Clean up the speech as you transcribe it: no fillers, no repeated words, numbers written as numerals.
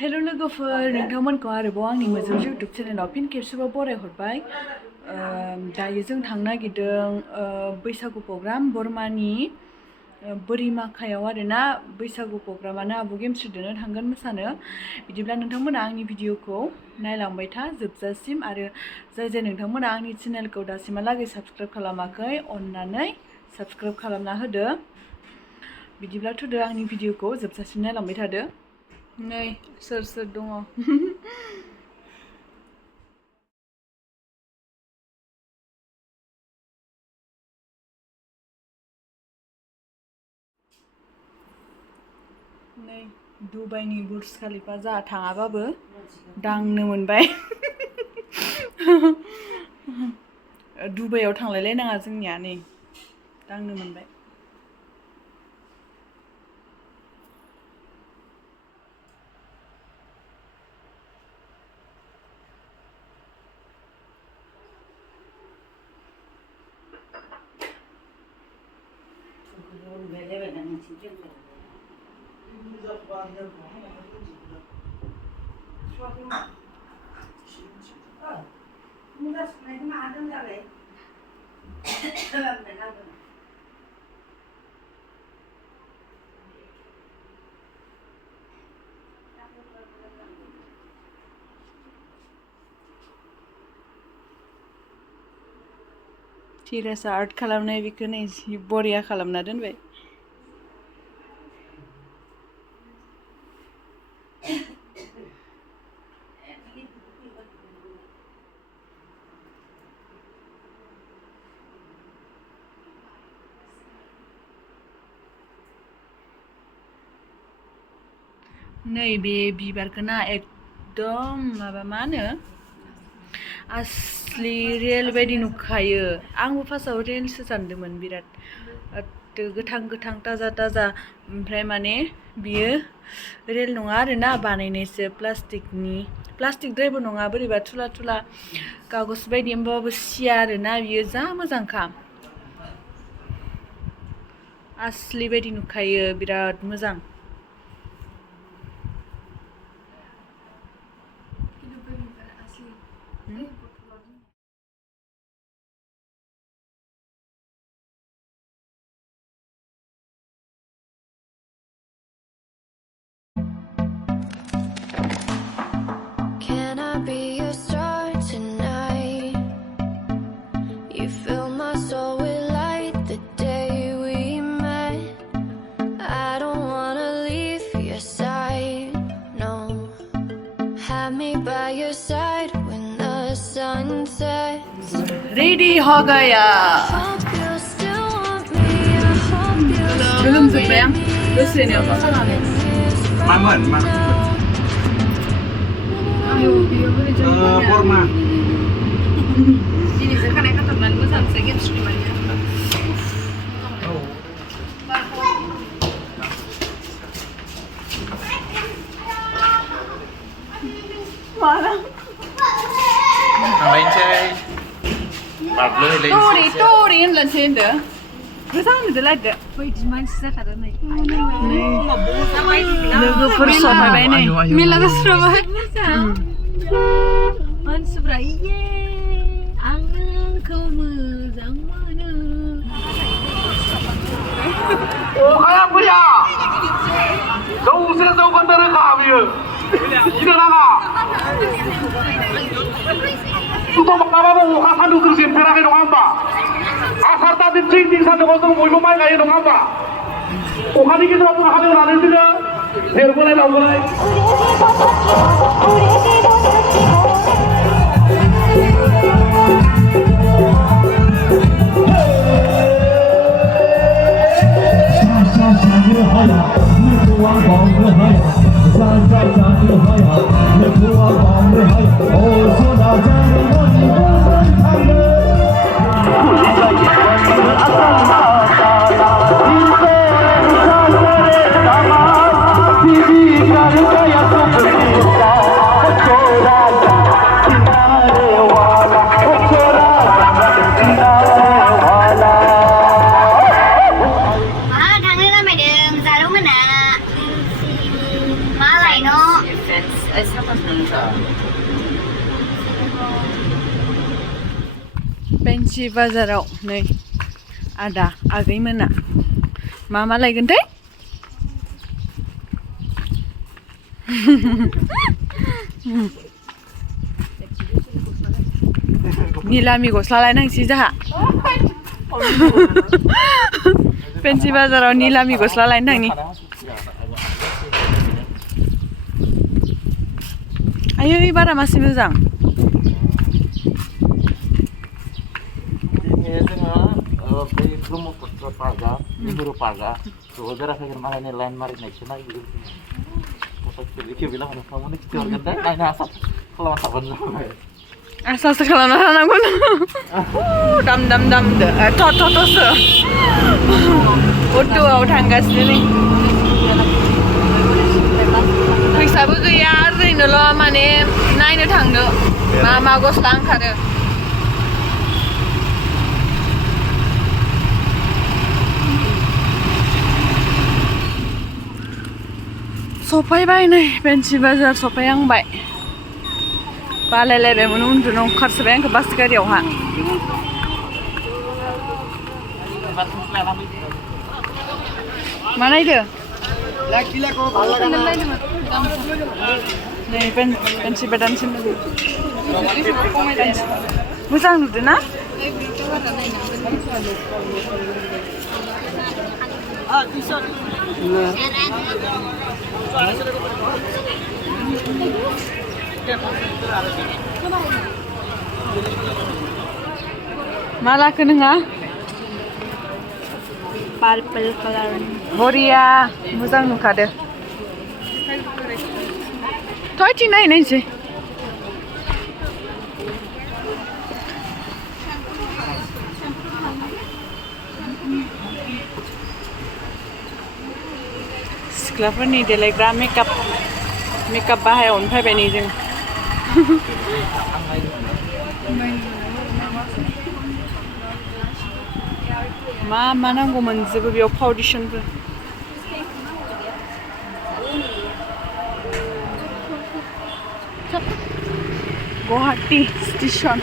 Hello लोगोफोर नोंथांमोनखौ आरोबाव आंनि मोजां YouTube चेनेलाव फिन खेबसेबाव बरायहरबाय। दायो जों थांनो नागिरदों बैसागु प्रग्राम बर्मानि बोरिमाखायाव आरोना बैसागु प्रग्रामानो आब' गेमस्रिदोनो थांगोन मोसानो। बिदिब्ला नोंथांमोना आंनि भिडिअखौ नायलांबाय था जोबजासिम आरो जाय नोंथांमोना आंनि चेनेलखौ दासिमहालागै साबस्क्राइब खालामाखै अन्नानै साबस्क्राइब खालामना होदो। बिदिब्ला थुदो आंनि भिडिअखौ जोबजासिम नायलांबाय थादो। नै सोर सोर दङ नै दुबाइनि बुर्ज खलिफा जाहा थाङाबाबो दांनो मोनबाय। दुबाइयाव थांलायलायनाङा जोंनिया नै दांनो मोनबाय। टेरेसआ आर्ट खालामनाय बेखौ नै जि बरिया खालामना दोनबाय। नै बे बिबारखौ ना एकदम माबा मा होनो असलि रियेल बायदि नुखायो। आंबो फार्स्टआव रियेलसो सानदोंमोन बिराद गोथां गोथां ताजा ताजा ओमफ्राय माने बियो रियेल नङा आरोना बानायनायसो प्लास्टिकद्रायबो नङा बोरैबा थुला थुला कागज बायदि होमबाबो सिया आरोना बियो जा मोजांखा असलि बायदि नुखायो बिराद मोजां। रेडी हो गया लोमजोब्बाय आं दसेनो मा खालामो मामोन मा आयौ बियो बोरै जायो बर्मा दिनैसो खानाय खाथबनानै मोसानोसै गेमस्रि मानिया माला थांलायनोसै Tori होनलानोसै होनदो मोजां नुदो लादो बायदि मानसि जाखादो नै लोगोफोर सफायबाय नै मेला जास्राबाय मानसिफ्रा इये आं नोंखौ मोजां मोनो अखाया फैया जौसे जौखोन्दो रोखा बियो गिनो नाङा माबाबो अखा सान्दुंजों जेनफेराखै नङा होमबा आसार दाननि थिं सान्दुंआव जों बयबो माइ गायो नङा होमबा अखानि गेजेराव जों हालेवनानै जोङो देरबोलाय लावबोलाय Malay no. Pensi बाजाराव नै आदा आगै मोना मा लायगोनथाय निलामि गस्ला लायनांसै जाहा पेन्सि बाजाराव निलामि गस्ला लायनो थांनि आयै बारा मासि मोजां आसासो खालामना थानांगौ दाम थ'सो अट'आव थांगासिनो नै फैसाबो गैया ओरैनोल' माने नायनो थांनो मा गस्ला ओंखारो सफायबाय नै पेन्सि बाजार सफायहांबाय बालायलायबायमोन उन्दुनो ओंखारसोबाय आंखौ बास गारियावहा मा नायदो नै पेन्सि बादानसिम मोजां नुदों ना मा लाखो नोंहा Purple color. बरिया मोजां नुखादो थ' आथिं नायनोसै सिख्लाफोरनि देलायग्रा मेकआप बाहायावनो फैबाय नै जों मा नांगौ मोनजोबो बेयाव फाउन्डेसनफोर गुवाहाटी स्टेशन